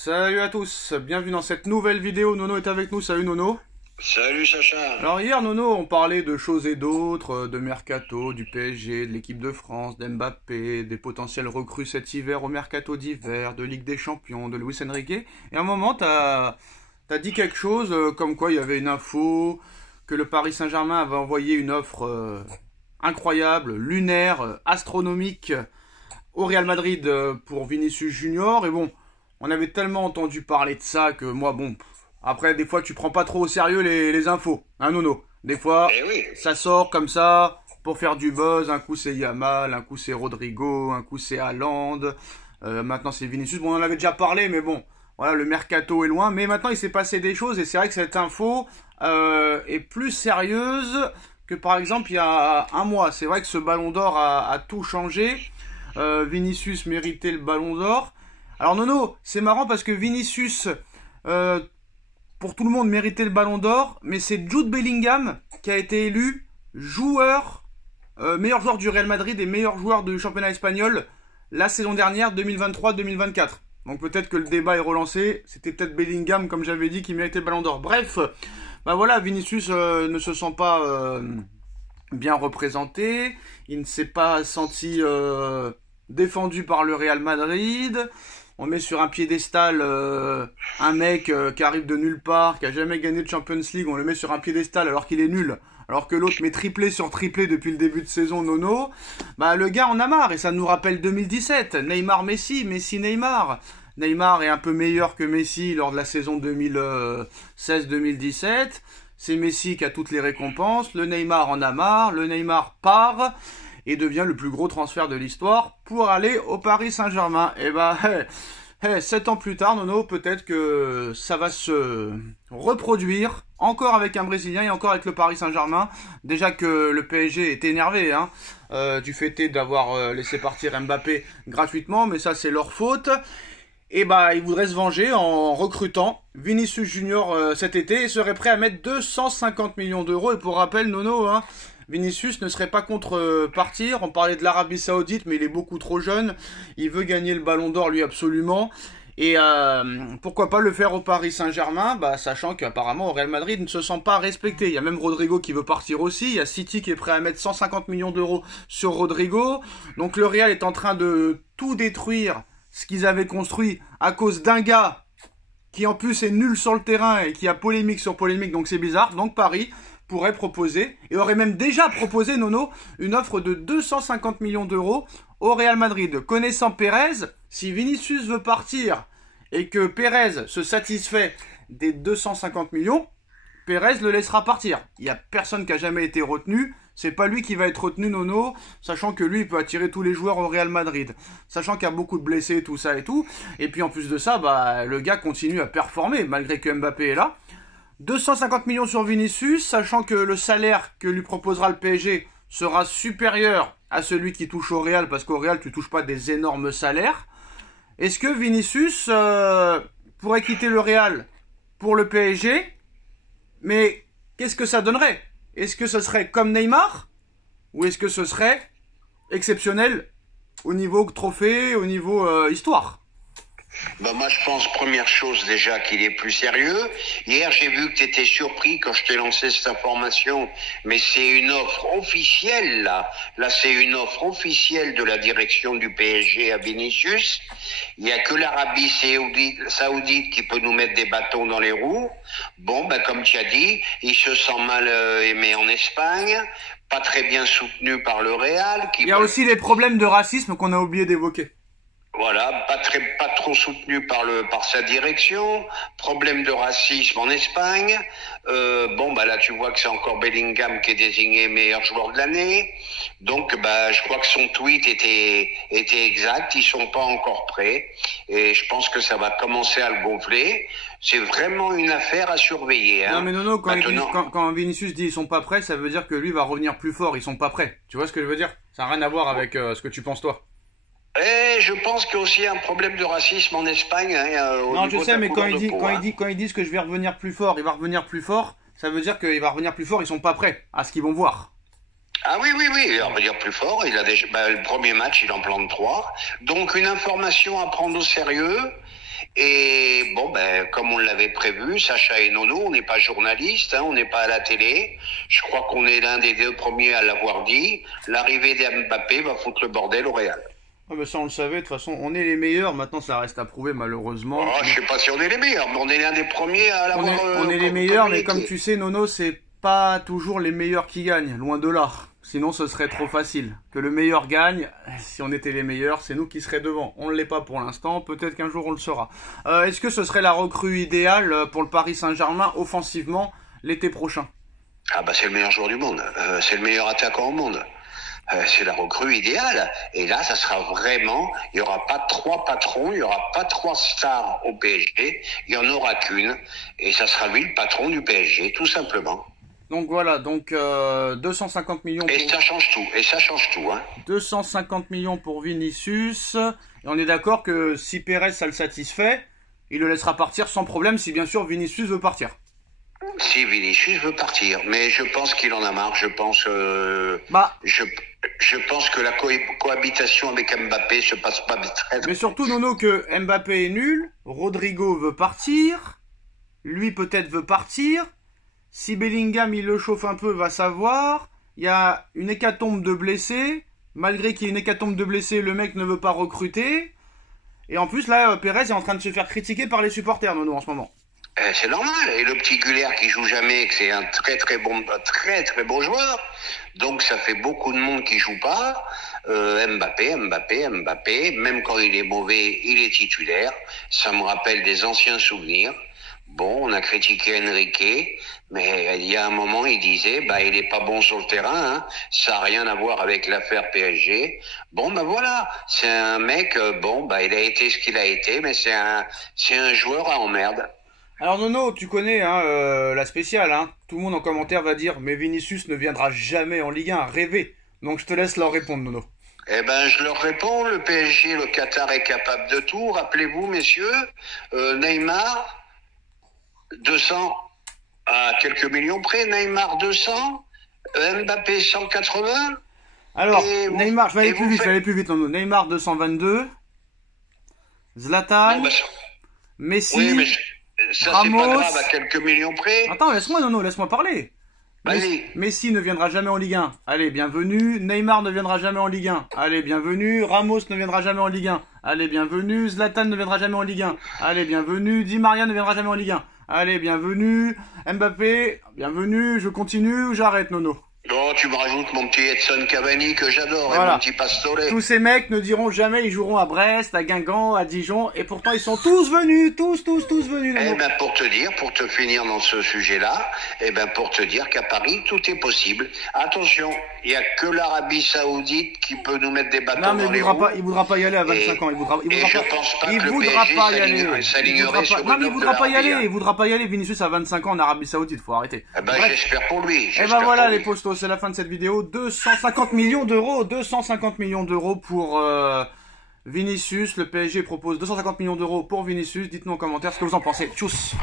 Salut à tous, bienvenue dans cette nouvelle vidéo. Nono est avec nous, salut Nono. Salut Sacha. Alors hier Nono, on parlait de choses et d'autres, de Mercato, du PSG, de l'équipe de France, d'Mbappé, des potentiels recrues cet hiver au Mercato d'hiver, de Ligue des Champions, de Luis Enrique. Et à un moment, t'as dit quelque chose comme quoi il y avait une info, que le Paris Saint-Germain avait envoyé une offre incroyable, lunaire, astronomique au Real Madrid pour Vinicius Junior. Et bon, on avait tellement entendu parler de ça que moi, bon, après, des fois, tu prends pas trop au sérieux les infos, hein, Nono. Des fois, Oui. ça sort comme ça pour faire du buzz. Un coup, c'est Yamal, un coup, c'est Rodrigo, un coup, c'est Haaland. Maintenant, c'est Vinicius. Bon, on en avait déjà parlé, mais bon, voilà, le mercato est loin. Mais maintenant, il s'est passé des choses et c'est vrai que cette info est plus sérieuse que, par exemple, il y a un mois. C'est vrai que ce Ballon d'Or a tout changé. Vinicius méritait le Ballon d'Or. Alors Nono, c'est marrant parce que Vinicius, pour tout le monde, méritait le Ballon d'Or, mais c'est Jude Bellingham qui a été élu meilleur joueur du Real Madrid et meilleur joueur du championnat espagnol la saison dernière, 2023-2024. Donc peut-être que le débat est relancé, c'était peut-être Bellingham, comme j'avais dit, qui méritait le Ballon d'Or. Bref, bah voilà, Vinicius ne se sent pas bien représenté, il ne s'est pas senti défendu par le Real Madrid. On met sur un piédestal un mec qui arrive de nulle part, qui a jamais gagné de Champions League, on le met sur un piédestal alors qu'il est nul, alors que l'autre met triplé sur triplé depuis le début de saison, Nono. Bah le gars en a marre et ça nous rappelle 2017, Neymar-Messi, Messi-Neymar. Neymar est un peu meilleur que Messi lors de la saison 2016-2017. C'est Messi qui a toutes les récompenses, le Neymar en a marre, le Neymar part et devient le plus gros transfert de l'histoire pour aller au Paris Saint-Germain. Et bah, 7 ans plus tard, Nono, peut-être que ça va se reproduire, encore avec un Brésilien et encore avec le Paris Saint-Germain. Déjà que le PSG est énervé, hein, du fait d'avoir laissé partir Mbappé gratuitement, mais ça c'est leur faute. Et bah, ils voudraient se venger en recrutant Vinicius Junior cet été et seraient prêts à mettre 250 millions d'euros. Et pour rappel, Nono, hein, Vinicius ne serait pas contre partir. On parlait de l'Arabie Saoudite, mais il est beaucoup trop jeune. Il veut gagner le Ballon d'Or, lui, absolument. Et pourquoi pas le faire au Paris Saint-Germain, bah, sachant qu'apparemment, au Real Madrid, ne se sent pas respecté. Il y a même Rodrigo qui veut partir aussi. Il y a City qui est prêt à mettre 150 millions d'euros sur Rodrigo. Donc le Real est en train de tout détruire ce qu'ils avaient construit à cause d'un gars qui en plus est nul sur le terrain et qui a polémique sur polémique, donc c'est bizarre. Donc Paris pourrait proposer, et aurait même déjà proposé, Nono, une offre de 250 millions d'euros au Real Madrid. Connaissant Pérez, si Vinicius veut partir et que Pérez se satisfait des 250 millions, Pérez le laissera partir. Il n'y a personne qui a jamais été retenu. C'est pas lui qui va être retenu, Nono, sachant que lui, il peut attirer tous les joueurs au Real Madrid. Sachant qu'il y a beaucoup de blessés, tout ça et tout. Et puis en plus de ça, bah, le gars continue à performer, malgré que Mbappé est là. 250 millions sur Vinicius, sachant que le salaire que lui proposera le PSG sera supérieur à celui qui touche au Real, parce qu'au Real, tu touches pas des énormes salaires. Est-ce que Vinicius pourrait quitter le Real pour le PSG? Mais qu'est-ce que ça donnerait? Est-ce que ce serait comme Neymar? Ou est-ce que ce serait exceptionnel au niveau trophée, au niveau histoire? Bah moi je pense première chose déjà qu'il est plus sérieux. Hier j'ai vu que tu étais surpris quand je t'ai lancé cette information, mais c'est une offre officielle là. Là c'est une offre officielle de la direction du PSG à Vinicius. Il n'y a que l'Arabie Saoudite qui peut nous mettre des bâtons dans les roues. Bon, bah comme tu as dit, il se sent mal aimé en Espagne, pas très bien soutenu par le Real. Il y a aussi les problèmes de racisme qu'on a oublié d'évoquer. Voilà, pas trop soutenu par sa direction, problème de racisme en Espagne. Bon bah là tu vois que c'est encore Bellingham qui est désigné meilleur joueur de l'année. Donc bah je crois que son tweet était exact, ils sont pas encore prêts et je pense que ça va commencer à le gonfler. C'est vraiment une affaire à surveiller. Hein. Non mais Nono, Maintenant... quand Vinicius dit ils sont pas prêts, ça veut dire que lui va revenir plus fort, ils sont pas prêts. Tu vois ce que je veux dire? Ça n'a rien à voir avec ce que tu penses toi. Et je pense qu'il y a aussi un problème de racisme en Espagne. Hein, non, je sais, mais quand ils disent que je vais revenir plus fort, il va revenir plus fort, ça veut dire qu'il va revenir plus fort, ils sont pas prêts à ce qu'ils vont voir. Ah oui, il va revenir plus fort. Il a déjà, le premier match, il en plante 3. Donc une information à prendre au sérieux. Et bon, ben, comme on l'avait prévu, Sacha et Nono, on n'est pas journaliste, hein, on n'est pas à la télé. Je crois qu'on est l'un des deux premiers à l'avoir dit. L'arrivée d'Mbappé va foutre le bordel au Real. Ah bah ça on le savait, de toute façon on est les meilleurs, maintenant ça reste à prouver malheureusement. Oh, je sais pas si on est les meilleurs, mais on est l'un des premiers à l'avoir. On est les meilleurs, mais comme tu sais Nono, c'est pas toujours les meilleurs qui gagnent, loin de là. Sinon ce serait trop facile. Que le meilleur gagne, si on était les meilleurs, c'est nous qui serions devant. On ne l'est pas pour l'instant, peut-être qu'un jour on le sera. Est-ce que ce serait la recrue idéale pour le Paris Saint-Germain offensivement l'été prochain? Ah bah c'est le meilleur joueur du monde, c'est le meilleur attaquant au monde. C'est la recrue idéale. Et là, ça sera vraiment, il n'y aura pas trois patrons, il n'y aura pas trois stars au PSG, il n'y en aura qu'une. Et ça sera lui le patron du PSG, tout simplement. Donc voilà, donc 250 millions pour... Et ça change tout, hein. 250 millions pour Vinicius. Et on est d'accord que si Pérez ça le satisfait, il le laissera partir sans problème si bien sûr Vinicius veut partir. Si Vinicius veut partir, mais je pense qu'il en a marre. Je pense que la cohabitation avec Mbappé se passe pas très. Mais surtout Nono que Mbappé est nul, Rodrigo veut partir, lui peut-être veut partir. Si Bellingham il le chauffe un peu, va savoir. Il y a une hécatombe de blessés. Malgré qu'il y ait une hécatombe de blessés, le mec ne veut pas recruter. Et en plus là, Pérez est en train de se faire critiquer par les supporters Nono en ce moment. C'est normal. Et le petit Güler qui joue jamais, que c'est un très bon joueur. Donc ça fait beaucoup de monde qui joue pas. Mbappé. Même quand il est mauvais, il est titulaire. Ça me rappelle des anciens souvenirs. Bon, on a critiqué Enrique, mais il y a un moment, il disait, bah, il est pas bon sur le terrain, hein. Ça a rien à voir avec l'affaire PSG. Bon, bah voilà. C'est un mec, bon, bah, il a été ce qu'il a été, mais c'est un joueur à emmerde. Alors Nono, tu connais hein, la spéciale, hein. Tout le monde en commentaire va dire mais Vinicius ne viendra jamais en Ligue 1, rêver. Donc je te laisse leur répondre Nono. Eh ben je leur réponds, le PSG, le Qatar est capable de tout. Rappelez-vous messieurs, Neymar, 200 à quelques millions près, Neymar 200, Mbappé 180. Alors Neymar, je vais aller plus vite Nono. Neymar 222, Zlatan, bon, bah, Messi... Oui, mais ça Ramos... c'est pas grave, à quelques millions près. Attends, laisse-moi Nono, laisse-moi parler. Messi ne viendra jamais en Ligue 1. Allez, bienvenue. Neymar ne viendra jamais en Ligue 1. Allez, bienvenue. Ramos ne viendra jamais en Ligue 1. Allez, bienvenue. Zlatan ne viendra jamais en Ligue 1. Allez, bienvenue. Di Maria ne viendra jamais en Ligue 1. Allez, bienvenue. Mbappé, bienvenue. Je continue ou j'arrête Nono? Non, tu me rajoutes mon petit Edson Cavani que j'adore, voilà. Et mon petit Pastore. Tous ces mecs ne diront jamais ils joueront à Brest, à Guingamp, à Dijon, et pourtant ils sont tous venus, tous venus. Eh ben pour te dire, pour te finir dans ce sujet-là, eh ben pour te dire qu'à Paris tout est possible. Attention, il y a que l'Arabie Saoudite qui peut nous mettre des bâtons dans les roues. Il voudra pas y aller à 25 ans. Je pense pas que le PSG s'alignerait sur une offre de il voudra pas y aller. Vinicius a 25 ans en Arabie Saoudite, faut arrêter. Eh ben j'espère pour lui. Et ben voilà les postos, c'est la fin de cette vidéo. 250 millions d'euros pour Vinicius. Le PSG propose 250 millions d'euros pour Vinicius. Dites-nous en commentaire ce que vous en pensez. Tchuss.